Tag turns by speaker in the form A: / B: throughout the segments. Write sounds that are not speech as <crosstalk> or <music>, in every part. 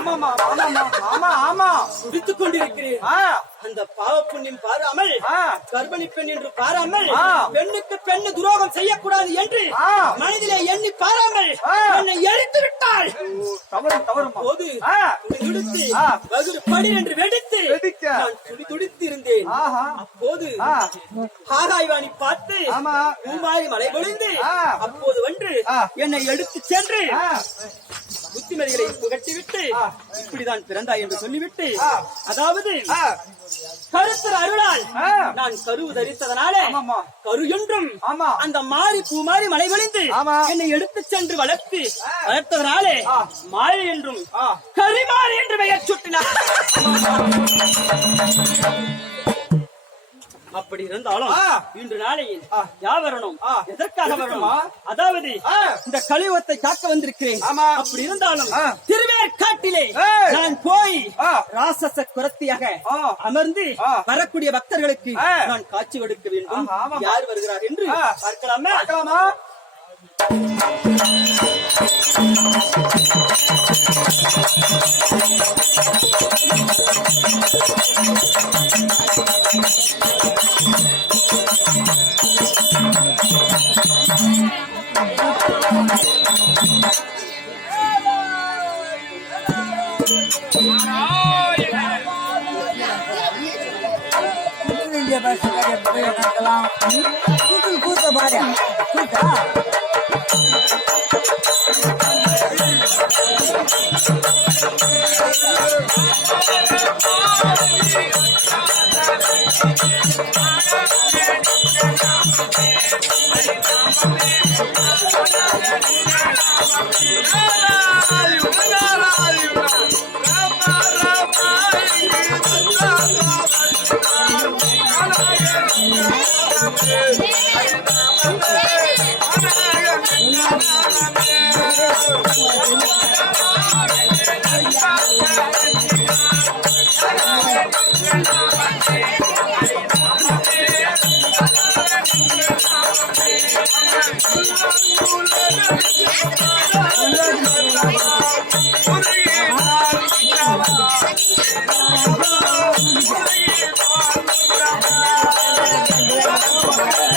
A: ஆமாமா ஆமாமா ஆமா ஆமா
B: துடித்துக் கொண்டிருக்கிறேன் அந்த பாவ புண்ணியம் பாராமல் கர்ப்பிணி பெண் என்று பாராமல். பெண்ணுக்கு பெண்ணு துரோகம் செய்யக்கூடாது என்று. மனதிலே எண்ணி பாராமல். என்னை எரித்து விட்டாள்
A: தவறு தவறுமா
B: போது துடித்து. வகுறு படி என்று வெடித்து. நான் துடி துடித்து இருந்தேன் அப்போது ஆகாய்வாணி பார்த்து பூமாரி மலை பொழிந்து. அப்போது வென்று
A: ஆ.
B: என்னை எடுத்து சென்று
A: ஆ
B: புத்திமதிகளை புகட்டிவிட்டு. இப்படிதான் பிறந்தாய் என்று சொல்லிவிட்டு. அதாவது கருத்தர் அருளால். நான் கரு தரித்ததனால. கரு என்றும் அந்த மாறி பூ மாறி மலை விழுந்து. என்னை எடுத்து சென்று வளர்த்து. வளர்த்ததனாலே. மாறி என்றும் கரிமாறி என்று பெயர் சுட்டினார் அப்படி இருந்தாலும். இன்று நாளையில்
A: ஆ.
B: யா வரணும். எதற்காக வரணும்? அதாவது. இந்த கலியுகத்தை காக்க வந்திருக்கிறேன். அப்படி இருந்தாலும். திருவேற்காட்டிலே. நான் போய். ராசச குரத்தியாக. அமர்ந்து. வரக்கூடிய பக்தர்களுக்கு. நான் காட்சி கொடுக்க வேண்டும். யார் வருகிறார் என்று. பார்க்கலாமா
A: பார்க்கலாமா
C: கூத்தா <laughs>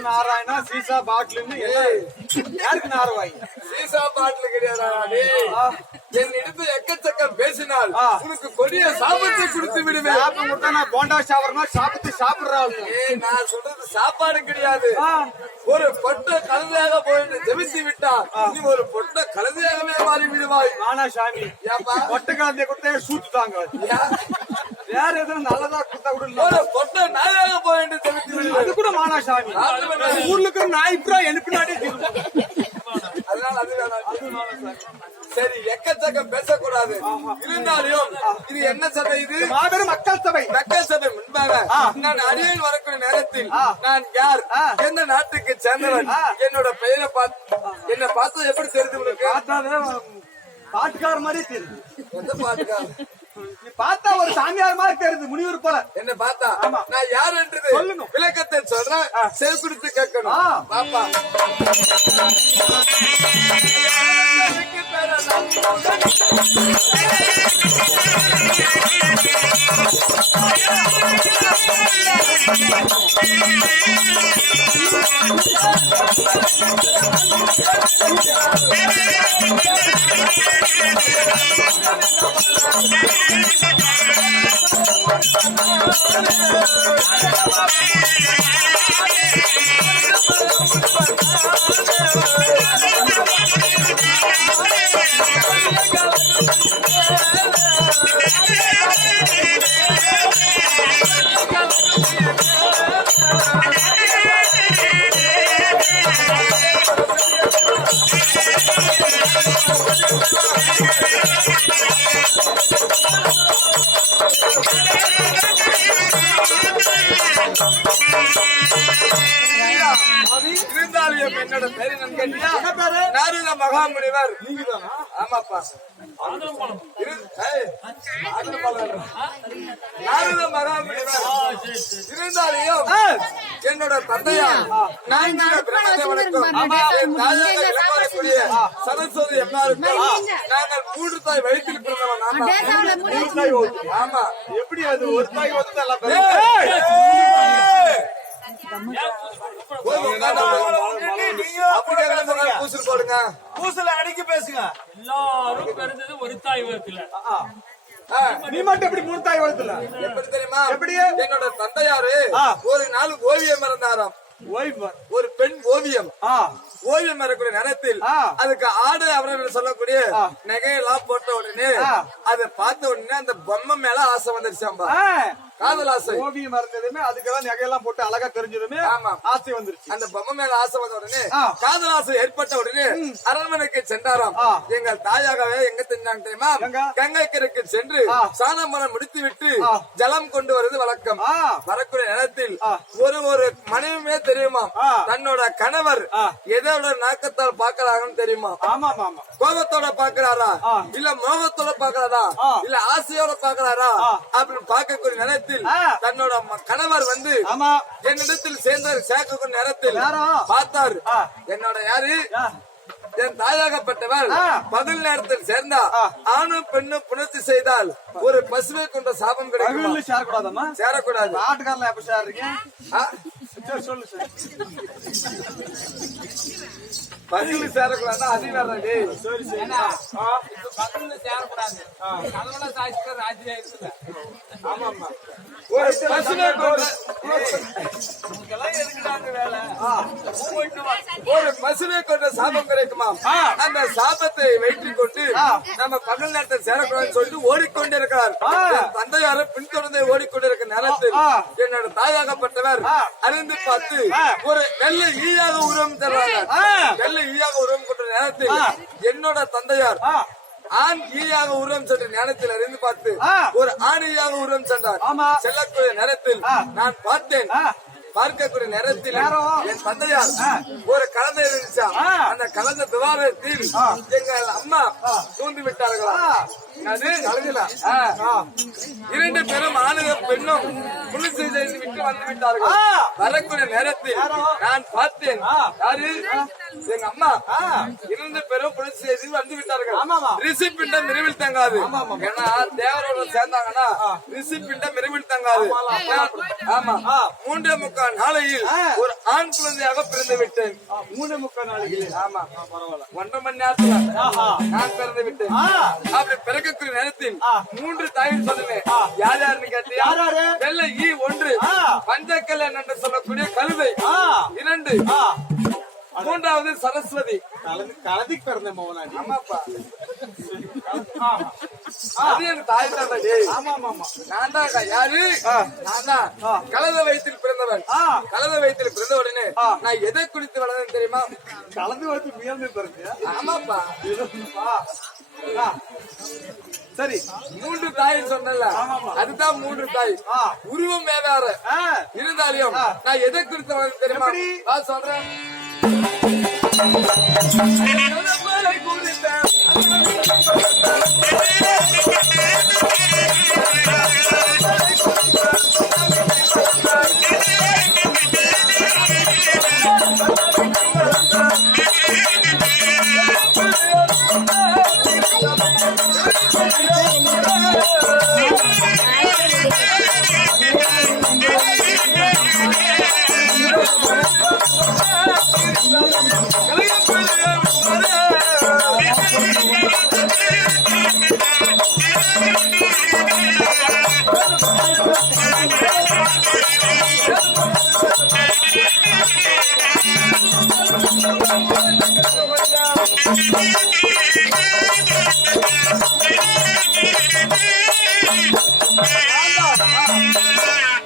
A: சீசா பாட்டிலுன்னு யாருக்கு நாரவாய்?
C: சீசா பாட்டில் கிடையாதா டேய் என் இடத்து எக்கச்சக்கம் பேசினால். உனக்கு கொடிய சாபத்தை கொடுத்து விடுவேன்.
A: சாப்பிட கொடுத்தா நான் போண்டா சாப்பிடறா சாப்பிட்டு சாப்பிடுறாள்.
C: நான் சொல்றது சாப்பாடு கிடையாது. ஒரு பொட்ட கழுதையாக போயிட்டு ஜெபித்து விட்டால் நீ ஒரு பொட்ட கழுதையாகவே மாறி விடுவாய்
A: ஆனா சாமி.
C: ஏப்பா?
A: ஒட்டை காலத்தைய கொடுத்தே சூத்துட்டாங்க
C: யா-
A: வேற எதுவும் நல்லதா கொடுத்தா கூட
C: பொட்ட நாயாக போயிட்டு ஜெபித்து
A: அது கூட மானா சாமி. ஊர்ல இருக்கிற நாய் புறா எழுப்பினாடி
C: அதனால அது வேணாம். சரி எக்கச்சக்கம் பேசக்கூடாது. இருந்தாலும் இது என்ன சபை இது?
A: மாபெரும் மக்கள் சபை.
C: மக்கள் சபை முன்பாக. நான் அடியேன் வரக்கூடிய நேரத்தில். நான் யார். எந்த நாட்டுக்கு சேர்ந்தவன். என்னோட பெயரை பார்த்து என்ன பார்த்தது எப்படி தெரிஞ்சு உனக்கு?
A: பார்த்தாவே பாட்டுக்கார மாதிரி தெரியுது.
C: எந்த பாட்டுக்கா
A: நீ பார்த்தா ஒரு சாமியார் மாதிரி தெரியுது முனிவர் போல.
C: என்ன பார்த்தா?
A: ஆமா.
C: நான் யார் என்றது?
A: சொல்லுங்க.
C: விளக்கத்தை சொல்றேன் செல் கொடுத்து கேட்கணும். பாப்பா. இருந்தாலும் என்னோட பேரு
A: என்ன பேரு?
C: நாரத மகாமுனிவர். ஆமாப்பா. நாரத மகாமுனிவர். இருந்தாலும் என்னோட என் தாயாக விளம்பரக்கூடிய சரஸ்வதி எம்மாருக்கும் நாங்கள் மூன்று தாய் வயிற்றில் பிறந்தவன் ஆமா. ஆமா
A: எப்படி அது ஒரு தாய் வந்து நல்லா
C: பூசல் போடுங்க
A: பூசல அடிக்கி பேசுங்க
D: எல்லாரும் பிறந்தது ஒரு தாய் வயித்துல
C: ஆ,
A: நீ மட்டும் எப்படி மூணு தாய் வளர்த்துல
C: எப்படி தெரியுமா
A: எப்படி?
C: என்னோட தந்தையாரு. ஒரு நாள் ஓவியம் இருந்தாராம்
A: ஓய்வு
C: ஒரு பெண் ஓவியம் ஓவியம் இருக்கக்கூடிய நேரத்தில்
A: ஆ.
C: அதுக்கு ஆடு அவர்கள் சொல்லக்கூடிய. நகையெல்லாம் போட்ட உடனே. அதை பார்த்த உடனே அந்த பொம்மை மேல ஆசை வந்துருச்சாம்பா. காதல் ஆசை
A: ஓவியம் இருந்ததுமே அதுக்கெல்லாம் நகையெல்லாம் போட்டு அழகா தெரிஞ்சதுமே
C: ஆமா.
A: ஆசை வந்துருச்சு
C: அந்த பொம்மை மேல ஆசை வந்த உடனே. காதல் ஆசை ஏற்பட்ட உடனே அரண்மனைக்கு சென்றாராம். எங்கள் தாயாகவே எங்க செஞ்சாங்க தெரியுமா சென்று. சாணமரம் முடித்து விட்டு. ஜலம் கொண்டு வருவது வழக்கம். வரக்கூடிய நேரத்தில். ஒரு ஒரு மனைவியுமே தெரியுமா. தன்னோட கணவர். எதோட நாக்கத்தால் பாக்கறாங்கன்னு தெரியுமா
A: ஆமா ஆமா
C: கோபத்தோட பாக்குறாரா. இல்ல மோகத்தோட பாக்குறாரா. இல்ல ஆசையோட பாக்குறாரா. அப்படின்னு பார்க்கக்கூடிய நேரத்தில்
A: ஆ.
C: தன்னோட கணவர் வந்து என்னிடத்தில் சேர்ந்தார் சேர்க்கக்கூடிய நேரத்தில்? பார்த்தார். என்னோட யாரு. என் தாயாகப்பட்டவர்
A: ஆ.
C: பகல் நேரத்தில் சேர்ந்தா. ஆணும் பெண்ணும் புணர்ச்சி செய்தால் ஒரு பசுவை கொண்ட சாபம் கிடைக்கும்
A: சேரக்கூடாதம்மா
C: சேரக்கூடாது
A: ஆட்டுக்காரல எப்ப சேர்றீங்க
C: ஆ?
A: சரி சொல்லு சார்
C: பகல் சேரக்கூடாது அது வேற டேய்.
A: சரி சரி ஆமா ஆமா
C: ஒரு பசுவை கொண்ட ஒரு பசுவை கொண்ட சாபம் கிடைக்குமா. அந்த சாபத்தை வைத்துக் கொண்டு. நம்ம பகல் நேரத்தில் சேரக்கூடாதுன்னு சொல்லிட்டு ஓடிக்கொண்டிருக்கிறார் தந்தையார பின்தொடர்ந்து ஓடிக்கொண்டிருக்க நேரத்தில். என்னோட தாயாகப்பட்டவர். அறிந்து பார்த்து. ஒரு வெள்ளை ஈயாக உருவம் தர்றாங்க
A: ஆ.
C: ஈயாக உருவம் கொண்ட நேரத்தில். என்னோட தந்தையார் ஆண் ஈயாக உருவம் சென்ற நேரத்தில் அறிந்து பார்த்து. ஒரு ஆண் ஈயாக உருவம் சென்றார். செல்லக்கூடிய நேரத்தில். நான் பார்த்தேன். பார்க்கக்கூடிய நேரத்தில். என் தந்தையார். ஒரு கலந்தை இருந்துச்சா. அந்த கலந்த துவாரத்தில்
A: ஆ.
C: எங்கள் அம்மா தூண்டி விட்டார்களா. அது கலங்கலா இரண்டு பேரும் ஆணுக பெண்ணும் குளிர்ச்சி செய்து விட்டு வந்து விட்டார்கள். வரக்கூடிய நேரத்தில். நான் பார்த்தேன். யாரு எங்க அம்மா இரண்டு பேரும் புலிஸ் செய்து வந்து விட்டார்கள். பிண்டம் மிருவில் தங்காது. ஏன்னா தேவரோட சேர்ந்தாங்கன்னா ரிஷி பிண்டம் மிருவில் தங்காது. ஆமா. மூன்றே முக்கால் நாளையில் ஒரு ஆண் குழந்தையாக பிறந்து விட்டேன்.
A: மூணு முக்கால் நாளைக்கு
C: ஆமா. ஒன்றரை மணி நேரத்துல நான் பிறந்து விட்டேன். அப்படி பிறக்கக்கூடிய நேரத்தில் மூன்று தாயின் சொன்னேன் யார் யாருன்னு கேட்டியா?
A: யார் யாரு?
C: வெள்ளை ஈ ஒன்று. பஞ்சக்கல்லன் என்று சொல்லக்கூடிய கழுதை. இரண்டு. மூன்றாவது சரஸ்வதி.
A: கலந்து பிறந்த மோகனாடி
C: ஆமாப்பா. அது என் தாய் தான்
A: ஆமா ஆமா
C: நான் தான் யாரு? நான் தான். கலத வயிற்றில் பிறந்தவன். கலத வயிற்றில் பிறந்த உடனே நான் எதை குடித்து வளர்ந்தேன் தெரியுமா?
A: கலந்து வச்சு முயல்ந்து பிறந்தியா?
C: ஆமாப்பா.
A: சரி.
C: மூன்று தாய் சொன்னல அதுதான் மூன்று தாய். உருவம் வேற
A: ஆ.
C: இருந்தாலும் நான் எதை குறித்து வளர்ந்தேன் தெரியுமா? சொல்றேன். கலப்பலை குறித்த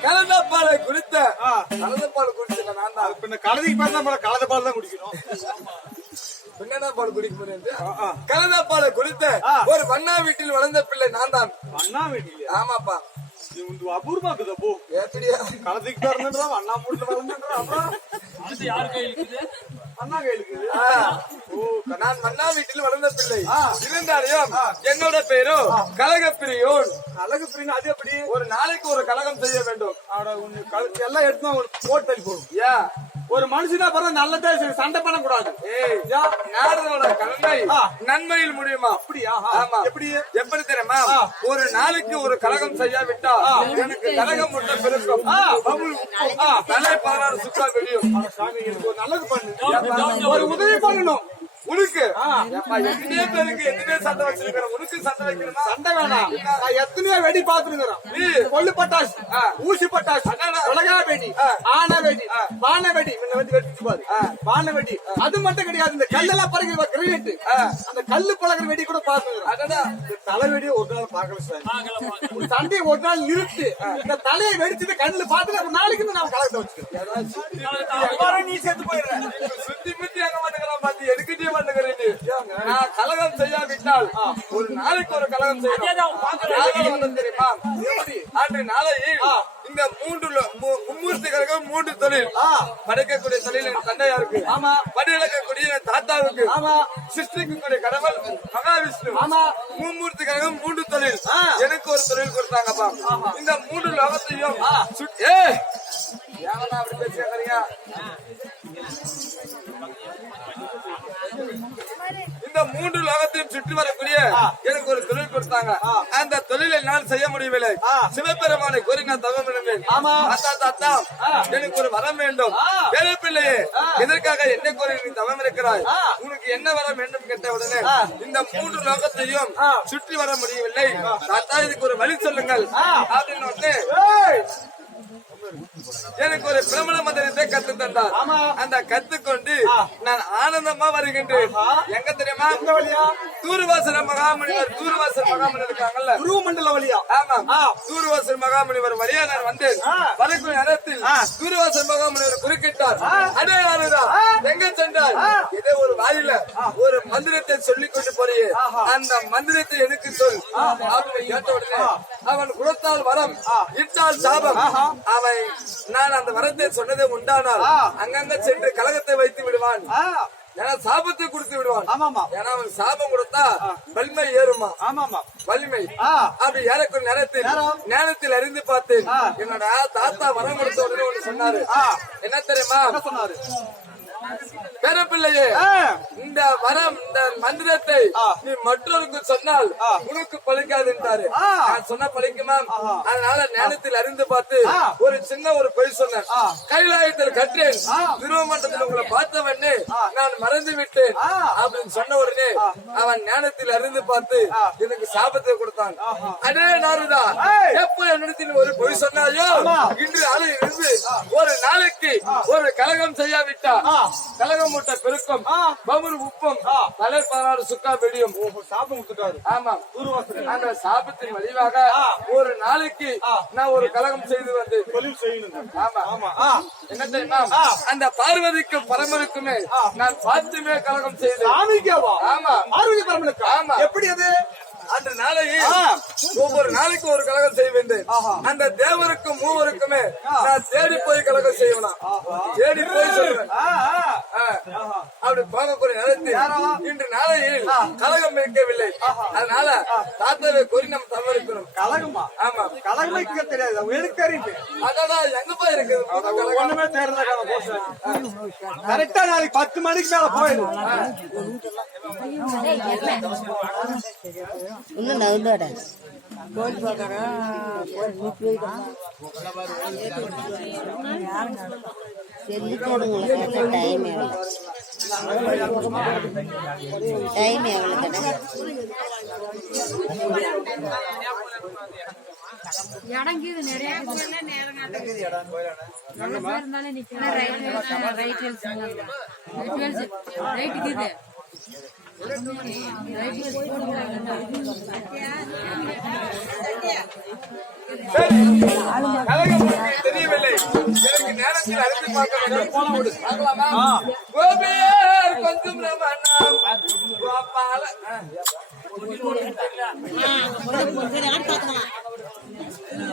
C: கலந்தப்பாலை குறித்த கலந்தப்பால் குடிச்சல நான் தான்.
A: பின்ன கலதிக்கு போல கலந்த பால் தான் குடிக்கணும்.
C: என்னடா பால் குடிக்க முடியும் கலந்தப்பாலை குறித்த ஒரு வண்ணா வீட்டில் வளர்ந்த பிள்ளை நான் தான்.
A: அண்ணா வீட்டில?
C: ஆமாப்பா.
A: இந்த அபூர்வமா இருக்குதா போ.
C: எப்படியா?
A: கலதிக்கு பிறந்தா அண்ணா மூட்டில் வளர்ந்துன்றா அப்புறம்
D: அது யார் கையில் இருக்குது
A: அண்ணா கையிலுக்கு
C: ஆ. நான் மன்னா வீட்டில் வளர்ந்த பிள்ளை. இருந்தாலும் என்னோட பேரு கலகப்பிரியோன்.
A: அழகு பிரிங்க அது எப்படி?
C: ஒரு நாளைக்கு ஒரு கலகம் செய்ய வேண்டும்.
A: எல்லாம் எடுத்து ஒரு போட்டு போடும்
C: ஏன்
A: ஒரு மனுஷனா பிறந்த நல்லதே சண்டை
C: கடமை
A: ஆ.
C: நன்மையில் முடியுமா?
A: அப்படியா?
C: ஆமா.
A: எப்படி?
C: எப்படி தெரியுமா? ஒரு நாளைக்கு ஒரு கலகம் செய்யாவிட்டா எனக்கு கலகம் முட்ட பெருக்கும் பபுள் உப்பும், தலை பதினாறு சுக்கா வெளியும்
A: நல்லது பண்ணு. ஒரு உதவி பண்ணணும்.
C: உனக்கு எத்தனையோ பேருக்கு எத்தனையோ சண்டை வச்சிருக்கிறேன் உனக்கு சண்டை வைக்கணுமா
A: சண்டை வேணாம் நான் எத்தனையோ வெடி பாத்துருக்கிறேன்
C: நீ
A: கொள்ளு பட்டாசு ஊசி பட்டாசு உலகா வெடி ஆன வெடி பானை வெடி முன்ன வந்து வெடிச்சு பாரு பானை வெடி அது மட்டும் கிடையாது இந்த கல்லெல்லாம் பறக்க கிரேட் அந்த கல்லு பழகிற வெடி கூட பாத்துக்கிறேன் தலை வெடியை ஒரு நாள் பார்க்கல சார்
D: பார்க்கலாம்
A: ஒரு ஒரு நாள் நிறுத்து இந்த தலையை வெடிச்சுட்டு கண்ணுல பாத்துட்டு அப்புறம் நாளைக்கு நான் கலக்கத்தை வச்சுக்கிறேன் நீ செத்து போயிடுற
C: சுத்தி முத்தி அங்க வந்துக்கிறான் பாத்து எதுக்கிட்டே நீ நான் கலகம் செய்யாவிட்டால் ஒரு நாளைக்கு ஒரு கலகம் செய்யணும். தெரியுமா? அன்று நாளையில் இந்த மூன்று லோ- மூ- மும்மூர்த்தி கழகம் மூன்று தொழில். படைக்கக்கூடிய தொழில் என் தந்தையா இருக்கு
A: ஆமா.
C: படியிழக்கக்கூடிய என் தாத்தாவுக்கு.
A: ஆமா.
C: சிருஷ்டிக்கக்கூடிய கடவுள் மகாவிஷ்ணு.
A: ஆமா.
C: மும்மூர்த்தி கழகம் மூன்று தொழில். எனக்கு ஒரு தொழில் கொடுத்தாங்கப்பா. இந்த மூன்று லோகத்தையும் ஏய் ஏங்கண்ணா அப்படி பேசுறீங்க? இந்த மூன்று லோகத்தையும் சுற்றி வரக்கூடிய எனக்கு ஒரு தொழில் கொடுத்தாங்க. அந்த தொழிலை என்னால் செய்ய முடியவில்லை. சிவபெருமானை கோரி நான் தவம் எனக்கு ஒரு வரம் வேண்டும். வேலை பிள்ளையே எதற்காக என்ன கோரி நீ தவம் இருக்கிறாய்? உனக்கு என்ன வரம் வேண்டும் கேட்ட உடனே இந்த மூன்று லோகத்தையும் சுற்றி வர முடியவில்லை. தாத்தா இதுக்கு ஒரு வழி சொல்லுங்கள். அப்படின்னு எனக்கு ஒரு பிரமண மந்திரத்தை கத்து தந்தார். அந்த கத்துக்கொண்டு நான் ஆனந்தமா வருகின்றேன். எங்க தெரியுமா? தூர்வாசன மகாமுனிவர் தூர்வாசர் மகாமுனிவர் இருக்காங்கல்ல.
A: குரு மண்டல வழியா?
C: ஆமா. தூர்வாசர் மகாமுனிவர் வழியா நான் வந்தேன் வரக்கூடிய நேரத்தில் தூர்வாசர் மகாமுனிவர் குறுக்கிட்டார். அடே அருதா எங்க சென்றார் இதே ஒரு வாயில ஒரு மந்திரத்தை சொல்லிக் கொண்டு போறியே. அந்த மந்திரத்தை எனக்கு சொல். கேட்ட உடனே அவன் கொடுத்தால் வரம் இட்டால் சாபம். அவன் நான் அந்த வரத்தை சொன்னதை உண்டானால் அங்கங்க சென்று கலகத்தை வைத்து விடுவான். ஏன்னா சாபத்தை கொடுத்து விடுவான்.
A: ஆமாமா
C: ஏன்னா அவன் சாபம் கொடுத்தா வலிமை ஏறுமா?
A: ஆமாமா
C: வலிமை. அப்படி ஏறக்கும் நேரத்தில் நேரத்தில் அறிந்து பார்த்தேன். என்னோட தாத்தா வரம் கொடுத்த உடனே சொன்னாரு. என்ன தெரியுமா?
A: என்ன சொன்னாரு
C: பேரப்பிள்ளையே இந்த வரம் மந்திரத்தை நீ மற்றவருக்கு சொன்னால் உனக்கு பலிக்காது என்றாரு. நான் சொன்ன பலிக்குமா அதனால நேரத்தில் அறிந்து பார்த்து ஒரு சின்ன ஒரு பொய் சொன்னேன். கைலாயத்தில் கற்றேன். திருவமண்டலத்தில் உங்களை பார்த்தவனே நான் மறந்து விட்டேன் அப்படின்னு சொன்ன உடனே அவன் ஞானத்தில் அறிந்து பார்த்து எனக்கு சாபத்தை கொடுத்தான். அதே நாருதா. எப்போ என்னிடத்தில் ஒரு பொய் சொன்னாயோ இன்று நாளில் இருந்து ஒரு நாளைக்கு ஒரு கலகம் செய்யாவிட்டா கலகம் மூட்ட பெருக்கம் பமுரு உப்பம் தலை பதினாறு சுக்கா வெடியும்.
A: சாபம் கொடுத்துட்டாரு.
C: ஆமா. அந்த சாபத்தின் வழிவாக ஒரு நாளைக்கு நான் ஒரு கலகம் செய்து வந்தேன்
A: தொழில் செய்யணும்
C: ஆமா.
A: ஆமா.
C: என்ன தெரியுமா? அந்த பார்வதிக்கும் பரமருக்குமே நான் பார்த்துமே கலகம்
A: சாமிக்காவா
C: ஆமா.
A: பார்வதி பரமனுக்கு?
C: ஆமா.
A: எப்படி அது?
C: அன்று நாளையில் ஒவ்வொரு நாளைக்கு ஒரு கலகம் செய்ய வேண்டும் அந்த தேவருக்கும் மூவருக்குமே நான் தேடி போய் கலகம் செய்வனா? தேடி போய்.
A: ஆ.
C: அப்படி போகக்கூடிய நேரத்தில் இன்று நாளையில் கலகம் இருக்கவில்லை அதனால தாத்தாவை கோரி நம்ம தவறுக்கிறோம்.
A: கலகமா?
C: ஆமா.
A: கலகமே இருக்க தெரியாது. அறிவு
C: அதான் எங்க போய் இருக்குது?
A: ஒண்ணுமே தெரியல கரெக்டா நாளைக்கு பத்து மணிக்கு மேல போயிடும்
E: இன்னும் நவுந்தோட
F: கோழி பார்க்கறேன்
E: சொல்லிட்டு டைம் எவ்வளோ டைம் எவ்வளோ கடை
G: இடங்குது நிறைய இருந்தாலும் நிக்கிறேன் ரைட் ரைட் ரைட்
C: தெரியவில்லை எனக்கு நேரத்தில் அறிந்து பார்க்க வேண்டும் பார்க்கலாமா? கொஞ்சம் கோபால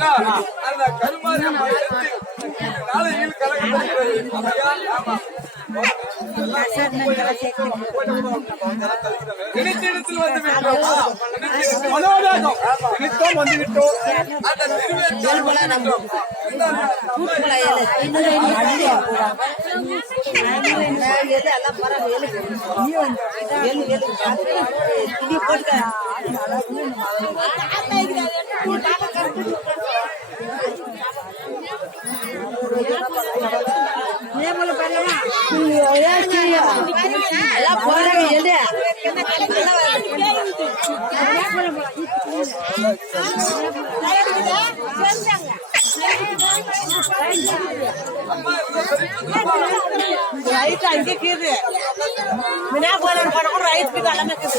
C: நேர்காடு அந்த நாளையில் அப்படியா? ஆமா. வந்து விட்டோம்.
A: வந்து விட்டோம்
C: அந்த வந்து விட்டோம்.
E: எல்லாம் பரவாயில்ல ஏழு ஏழு துணி போட்டு எல்லாம் போறாங்க எழு ரைட் அங்கே கீது மினா ரைட் கிட்ட எல்லாமே கீது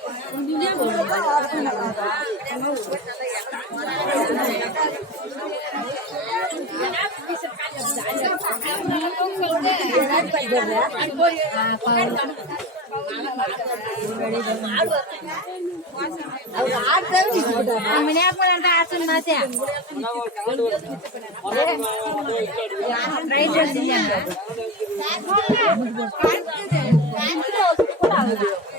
G: ಮನ್ಯಾಗ ಹಾಸನ್ ಮಾತೆ ರೈಟ್ ಹೇಳ್ತೀನಿ ಅದು ಉಳ್ಳಾರ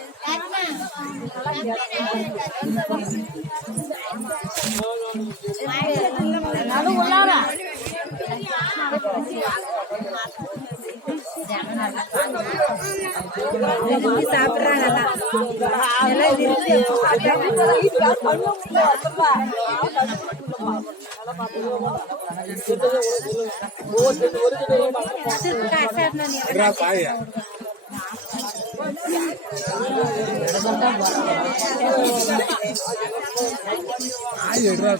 G: விரும்பி சாப்பிடுறாங்க. எல்லாம் விரும்பி எழுந்துக்கிறேன் இல்ல ஏட்டா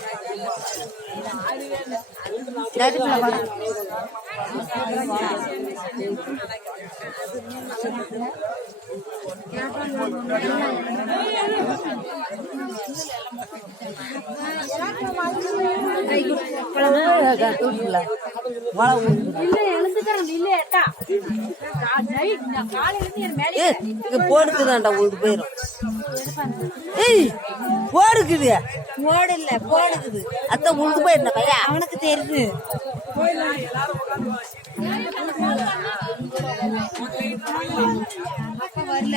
G: நைட் நான் காலையில இருந்து என் மேலே
E: இங்க போடுக்குதாண்டா உழுது போயிரும். ஏய் போடுக்குது போடு
G: ஓடல
E: போடுக்குது அத்தை உழுது போயிருந்த பையா?
G: அவனுக்கு தெரியுது வரல.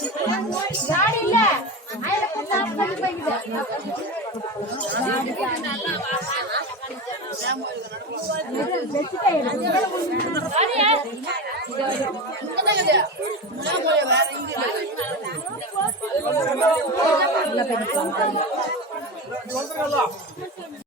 G: காடி இல்ல ஆயிரத்தி சாப்பிட்டு போய்க்குது